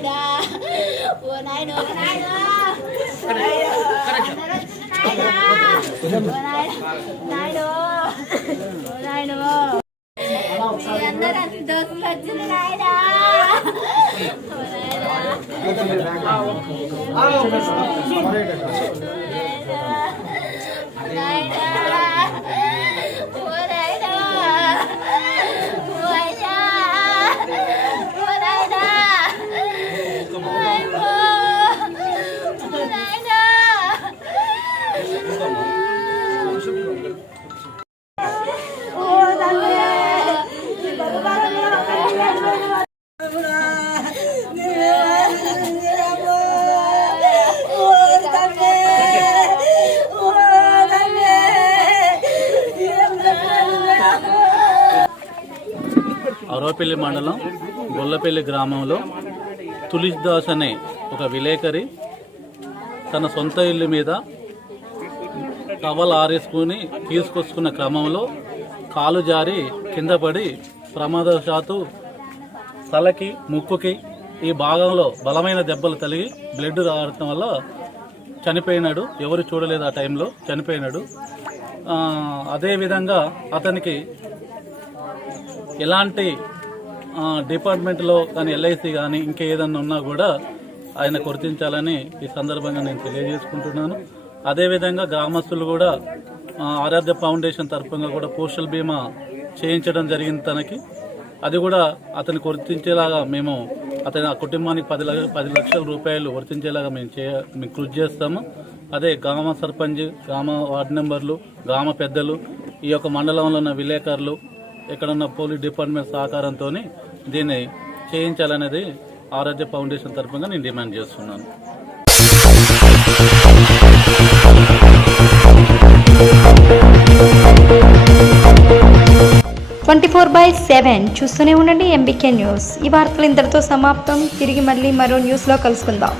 đó vừa nay đó vừa này nữa vừa nay đó, vừa này nữa vừa này này nữa vừa này nữa Hãy subscribe nay đó, Ghiền Mì Gõ Để nay đó, lỡ những video hấp nay đó, Aravapalli మండలం గొల్లపల్లి గ్రామంలో తులిష్ దాస్ అనే ఒక విలేకరి తన సొంత ఇల్లు మీద towel ఆరేసుకుని తీసుకొచ్చుకున్న క్రమంలో కాలు జారి కింద పడి ప్రమాదవశాత్తు తలకి ముక్కుకి ఈ భాగంలో బలమైన దెబ్బలు తలిగి బ్లడ్ రావడం వల్ల చనిపోయినాడు. ఎవరు చూడలేదు ఆ టైంలో చనిపోయినాడు. అదేవిధంగా అతనికి ఎలాంటి డిపార్ట్మెంట్లో కానీ ఎల్ఐసి కానీ ఇంకా ఏదన్నా ఉన్నా కూడా ఆయన గుర్తించాలని ఈ సందర్భంగా నేను తెలియజేసుకుంటున్నాను. అదేవిధంగా గ్రామస్తులు కూడా ఆరాధ్య ఫౌండేషన్ తరఫున కూడా పోస్టల్ బీమా చేయించడం జరిగింది తనకి. అది కూడా అతను గుర్తించేలాగా మేము అతని ఆ కుటుంబానికి పది పది లక్షల రూపాయలు వర్తించేలాగా మేము చేయ మేము కృషి చేస్తాము. అదే గ్రామ సర్పంచ్ గ్రామ వార్డు మెంబర్లు గ్రామ పెద్దలు ఈ యొక్క మండలంలో ఉన్న విలేకరులు ఎక్కడున్న పోలీస్ డిపార్ట్మెంట్ సహకారంతో దీన్ని చేయించాలనేది ఆరోగ్య ఫౌండేషన్ తరఫున నేను డిమాండ్ చేస్తున్నాను. ట్వంటీ ఫోర్ బై సెవెన్ చూస్తూనే ఉండండి ఎంబీకే న్యూస్. ఈ వార్తలు ఇంతటితో సమాప్తం. తిరిగి మళ్ళీ మరో న్యూస్లో కలుసుకుందాం.